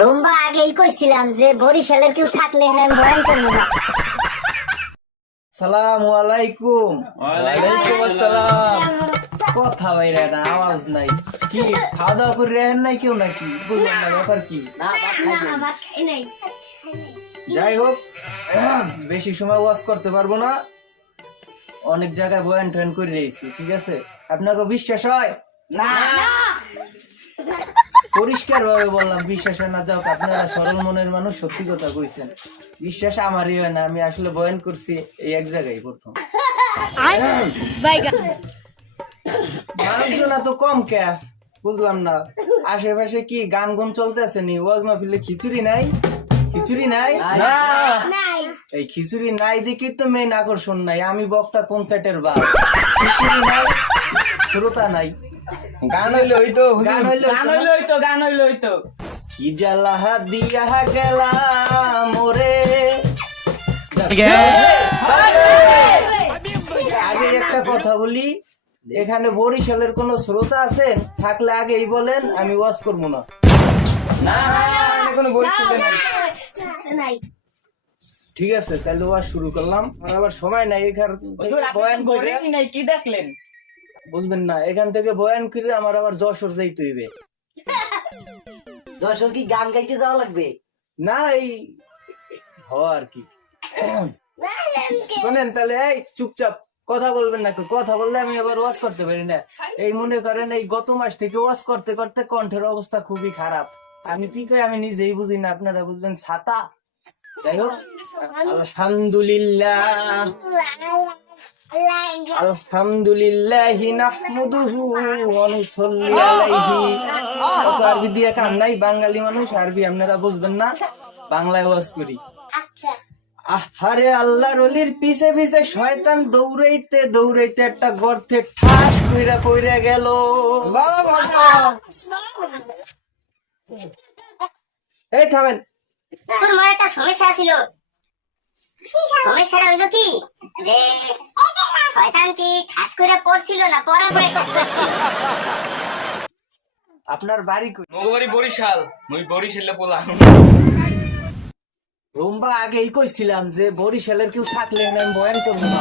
Rumba আগেই কইছিলাম যে বরিশালের কেউ থাকলে আমি বয়ান করবো না। সালামু আলাইকুম। ওয়ালাইকুম আসসালাম। কথা বাইরে না, আওয়াজ নাই। কি খাওয়া দাওয়া করে রেহেন নাই কেউ নাকি? বুঝলাম না ব্যাপার কি। না ভাত খাই নাই। যাই হোক, বেশি সময় ওয়াজ করতে পারবো না, অনেক জায়গায় বয়ান টয়ান করে রয়েছি, ঠিক আছে? আপনাকে বিশ্বাস হয় না? পরিষ্কার ভাবে বললাম, বিশ্বাস হয় না যাও, আপনারা সরল মনের মানুষ, সত্যি কথা কইছেন। বিশ্বাস আমারই হয় না, আমি আসলে বয়ান করছি এই এক জায়গায় প্রথম। মানুষজন এত কম কে বুঝলাম না। আশেপাশে কি গান গুন চলতেছে নি? ওয়াজ মাহফিলে খিচুড়ি নাই? খিচুড়ি নাই? এই খিচুড়ি নাই দেখি তো মেইন আকর্ষণ নাই। আমি বক্তা কনসার্টের বা খিচুড়ি নাই, শ্রোতা নাই। গান হইলো হইতো, গান হইলো হইতো, গান হইলো হইতো। কি জ্বালা দিয়া গেলাম ওরে। আগে একটা কথা বলি, এখানে বরিশালের কোন শ্রোতা আছেন? থাকলে আগেই বলেন, আমি ওয়াজ করবো না। না কোনো বরিশালে নাই। ঠিক আছে, তাহলে ওয়াজ শুরু করলাম। আমার আবার সময় নাই এখানে বয়ান করে। নাই কি দেখলেন? বুঝবেন না, এখান থেকে বয়ান করে আমার আবার যশোর যাইতে হইবে। যশোর কি গান গাইতে যাওয়া লাগবে? না, এই আর কি। শোনেন তাহলে, এই চুপচাপ কথা বলবেন না। কথা বললে আমি আবার ওয়াজ করতে পারি না। এই মনে করেন, এই গত মাস থেকে ওয়াজ করতে করতে কণ্ঠের অবস্থা খুবই খারাপ। আমি কি করি আমি নিজেই বুঝি না, আপনারা বুঝবেন। ছাতা, যাই হোক, আলহামদুলিল্লাহ আলহামদুলিল্লাহি নাহমাদুহু ওয়া নুসাল্লি আলাইহি। অত আরবি দিয়ে কাম নাই, বাঙালি মানুষ, আরবি আপনারা বুঝবেন না, বাংলায় ওয়াজ করি। আহারে আল্লাহর ওলির পিছে পিছে শয়তান দৌড়াইতে দৌড়াইতে একটা গর্তে ঠাস কইরা গেল। এই থামেন। তোর মার একটা সমস্যা ছিল। সমস্যাটা হইলো কি যে শয়তান কি ঠাস করে পড়ছিল না পড়ার পরে ঠাস করছিল? আপনার বাড়ি কই? মগবাড়ি বরিশাল, মুই বরিশালে বললাম। রুম্বা আগেই কইছিলাম যে বরিশালের কেউ থাকলে আমি বয়ান করবো না।